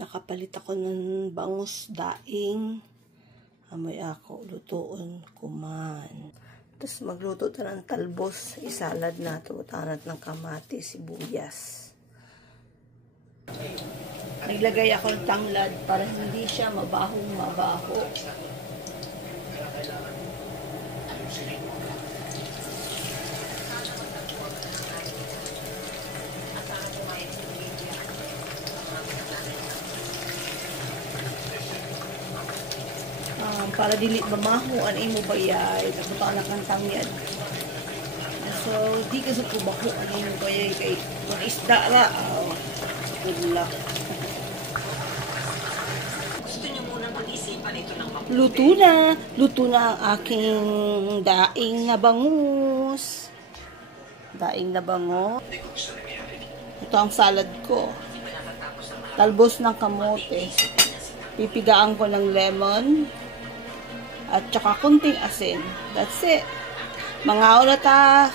Nakapalit ako ng bangus daing. Amoy ako, lutoon kuman. Tapos magluto ito ng talbos. Isalad na ito. Tanat ng kamati, sibuyas. Naglagay ako ng tanglad para hindi siya mabahong mabaho. Para dili mamaho an imo bayay kabuta anak ng tangyad. So di ka sa kubaho an imo bayay kay kung isda ra good luck. Gusto niyo muna pag-isipan ito ng mabuti. Luto na ang aking daing na bangus. Daing na bango. Ito ang salad ko. Talbos ng kamote. Pipigaan ko ng lemon. At saka kunting asin. That's it. Mga oras